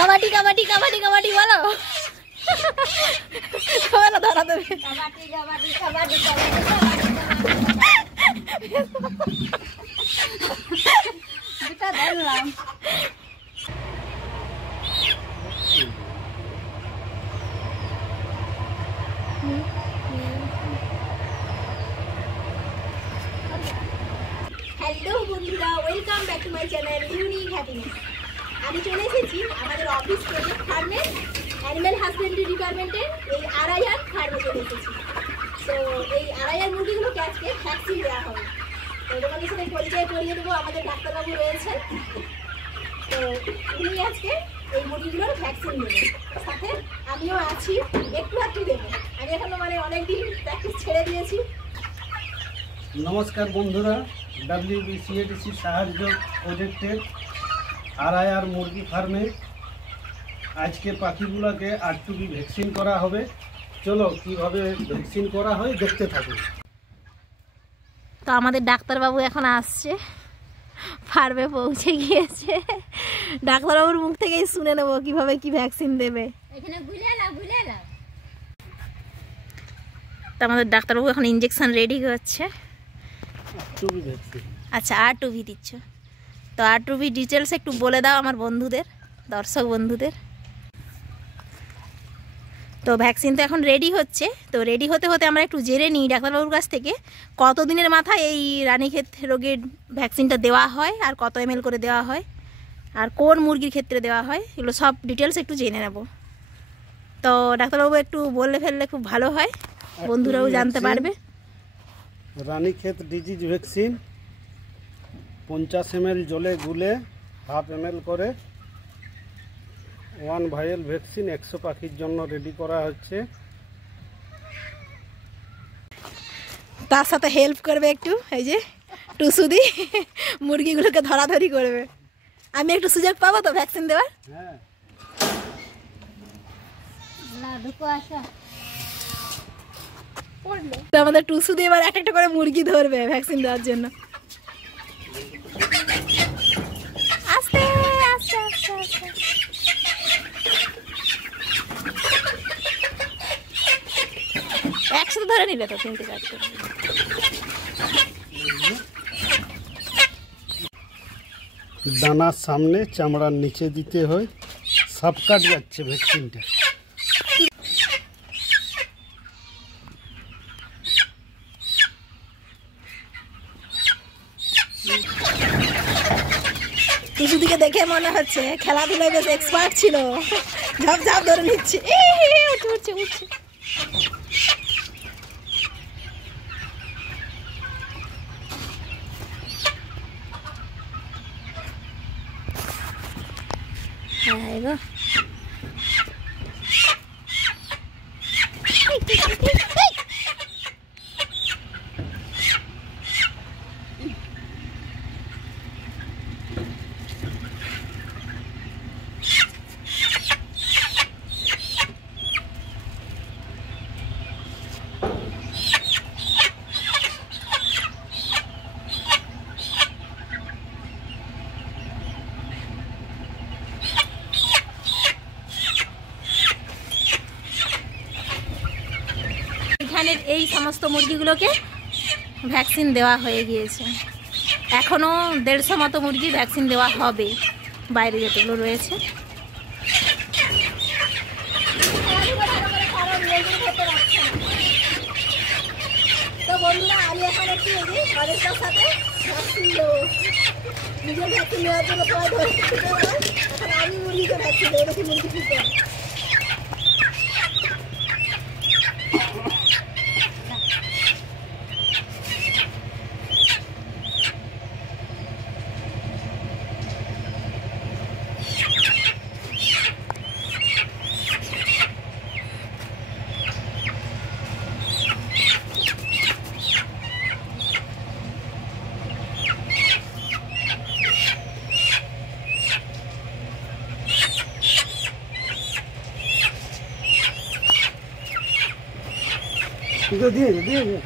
কাবাডি কাবাডি কাবাডি কাবাডি বলো বলো ধরা দেবে কাবাডি কাবাডি কাবাডি কাবাডি দুটা ধরলাম। হ্যালো বন্ধুরা, welcome back to my channel unique happiness. আমি চলে এসেছি আমাদের অফিস প্রজেক্ট ফার্মে, অ্যানিম্যাল হাজবেন্ডারি ডিপার্টমেন্টের এই আড়াইয়ার ফার্মে চলে এসেছি। তো এই আড়াইয়ার মুরগিগুলোকে আজকে ভ্যাকসিন দেওয়া হবে। তো তোমাদের সাথে পরিচয় করিয়ে দেবো, আমাদের ডাক্তারবাবু রয়েছেন। তো উনি আজকে এই মুরগিগুলোর ভ্যাকসিন দেবেন, সাথে আমিও আছি, একটু একটু দেবো। আমি এখনো অনেকদিন প্র্যাকটিস ছেড়ে দিয়েছি। নমস্কার বন্ধুরা, WBCATC সাহায্য প্রজেক্টের আড়াইয়ার মুরগি ফার্মে আজকে পাখিগুলোকে R2B ভ্যাকসিন করা হবে। চলো কিভাবে ভ্যাকসিন করা হয় দেখতে থাকুন। তো আমাদের ডাক্তারবাবু এখন আসছে, ফার্মে পৌঁছে গিয়েছে। ডাক্তারবাবুর মুখ থেকেই শুনে নেবো কিভাবে কি ভ্যাকসিন দেবে। তো আমাদের ডাক্তারবাবু এখন ইঞ্জেকশন রেডি করছে। আচ্ছা, R2B দিচ্ছ। তো R2B ডিটেলস একটু বলে দাও আমার বন্ধুদের, দর্শক বন্ধুদের। তো ভ্যাকসিন তো এখন রেডি হচ্ছে। তো রেডি হতে হতে আমরা একটু জেনে নিই ডাক্তারবাবুর কাছ থেকে কতদিনের মাথায় এই রানীক্ষেত রোগের ভ্যাকসিনটা দেওয়া হয়, আর কত ml করে দেওয়া হয়, আর কোন মুরগির ক্ষেত্রে দেওয়া হয়, এগুলো সব ডিটেলস একটু জেনে নেব। তো ডাক্তারবাবু একটু বললে ফেললে খুব ভালো হয়, বন্ধুরাও জানতে পারবে। রানীক্ষেত ডিজিজ ভ্যাকসিন 50 ml জলে গুলে ½ ml করে 1 ভাইল ভ্যাকসিন 100 পাখির জন্য রেডি করা হচ্ছে। তার সাথে হেল্প করবে একটু এই যে টুসুদি, মুরগিগুলোকে ধরাধরি করবে। আমি একটু সুযোগ পাবো তো ভ্যাকসিন দেওয়ার? হ্যাঁ, তো আমাদের টুসুদি এবার একটা একটা করে মুরগি ধরবে ভ্যাকসিন দেওয়ার জন্য। আস্তে আস্তে আস্তে আস্তে। একসাথে ধরে নিলে তো 3-4টা। দানার সামনে চামড়ার নিচে দিতে হয়, সাপ কাট যাচ্ছে ভ্যাকসিনটা। টুসুদিকে দেখে মনে হচ্ছে খেলাধুলায় বেশ এক্সপার্ট ছিল, ঝাপ ঝাপ ধরে নিচ্ছে, উঠছে উঠছে। হ্যাঁ গো, এই সমস্ত মুরগিগুলোকে ভ্যাকসিন দেওয়া হয়ে গিয়েছে। এখনও 150 মতো মুরগি ভ্যাকসিন দেওয়া হবে, বাইরে যতগুলো রয়েছে। তো বন্ধুরা, আমি এখন একটু ঘরের সাথে ভ্যাকসিন দেবো। নিজের ভ্যাকসিন নেওয়ার জন্য সবাই ধরে এখন আমি মুরগিকে ভ্যাকসিন দেবো, দেখি মুরগি কি করে। দিয়েছে দিয়েছে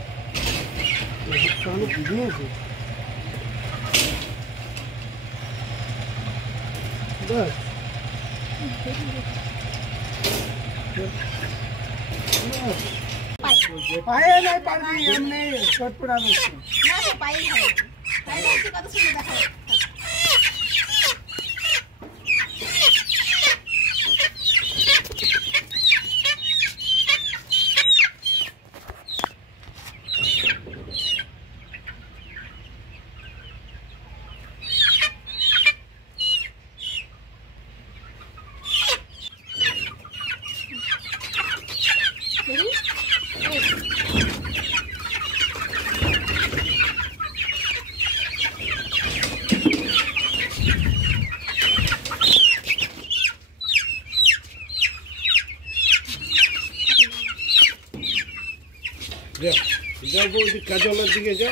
পায়ে নাই পারবি এমনি চটপটা বসে না তো পায়েই হবে, পায়ে হচ্ছে কত সুন্দর দেখা যাচ্ছে। যাও বৌদি কাজলের দিকে যা।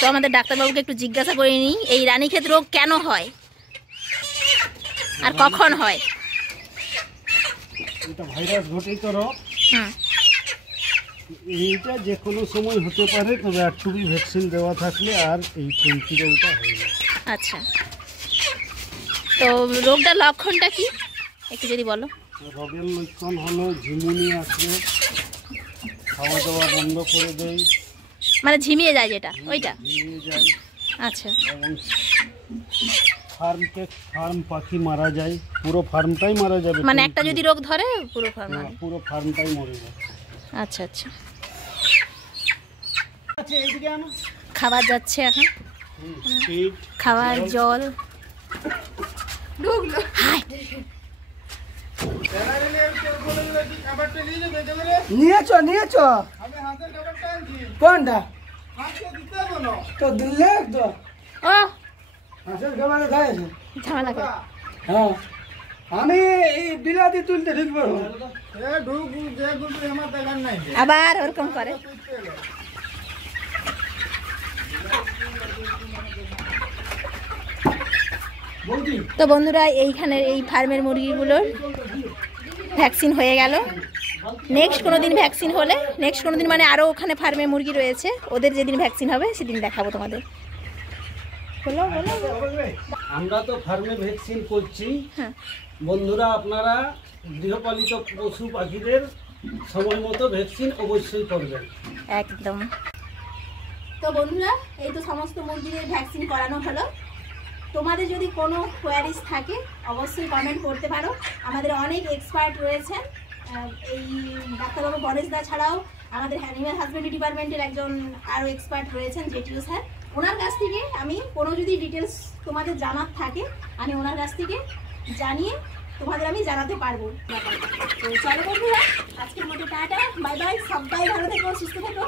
তো আমাদের ডাক্তারবাবুকে একটু জিজ্ঞাসা করে নিই এই রানীক্ষেত রোগ কেন হয় আর কখন হয়। এটা ভাইরাস ঘটিত রোগ। হুম, এইটা যে কোনো সময় হতে পারে, তবে আরটুবি ভ্যাকসিন দেওয়া থাকলে আর এই চমকি রোগটা হয় না। আচ্ছা, তো রোগটার লক্ষণটা কি একটু যদি বলো। রোগের লক্ষণ হলো ঝিমুনি আসবে, খাওয়া দাওয়া বন্ধ করে দেয়, মানে ঝিমিয়ে যায় যেটা ওইটা। ঝিমিয়ে যায় আচ্ছা, এবং ফার্ম পাখি মারা যায়, পুরো ফার্মটাই মারা যাবে। মানে একটা যদি রোগ ধরে পুরো ফার্ম। পুরো ফার্মটাই মরে যাবে। আচ্ছা আচ্ছা, আচ্ছা এইদিকে আনো। খাবার যাচ্ছে এখন, ফিড খাবার জল। ঢুকলো হাই, নিয়েছো কোনটা তো দিলে তো ও হাঁসের খাবারে খাইছে। ঝামেলা করে। হ্যাঁ আমি এই বিলাতি তুলতে ঢুকবো। আবার ওরকম করে। তো বন্ধুরা এইখানে এই ফার্মের মুরগিগুলোর ভ্যাকসিন হয়ে গেল। নেক্সট কোনো দিন ভ্যাকসিন হলে, নেক্সট কোনো দিন মানে আরও ওখানে ফার্মে মুরগি রয়েছে, ওদের যেদিন ভ্যাকসিন হবে সেদিন দেখাবো তোমাদের। বলো বলো। আমরা তো ফার্মে ভ্যাকসিন করছি, হ্যাঁ, বন্ধুরা আপনারা গৃহপালিত পশু পাখিদের সময় মতো ভ্যাকসিন অবশ্যই করবেন। একদম। তো বন্ধুরা, এই তো সমস্ত মুরগিদের ভ্যাকসিন করানো হলো। তোমাদের যদি কোনো কোয়ারিজ থাকে অবশ্যই কমেন্ট করতে পারো। আমাদের অনেক এক্সপার্ট রয়েছেন, এই ডাক্তারবাবু গণেশ দা ছাড়াও আমাদের অ্যানিম্যাল হাজবেন্ডারি ডিপার্টমেন্টের একজন আরও এক্সপার্ট রয়েছেন জেটিও স্যার। ওনার কাছ থেকে আমি কোনো যদি ডিটেলস তোমাদের জানার থাকে আমি ওনার কাছ থেকে জানিয়ে তোমাদের আমি জানাতে পারবো। তো চলো বন্ধুরা, আজকের মতো টাটা, বাই বাই, সবাই ভালো থেকো, সুস্থ থেকো।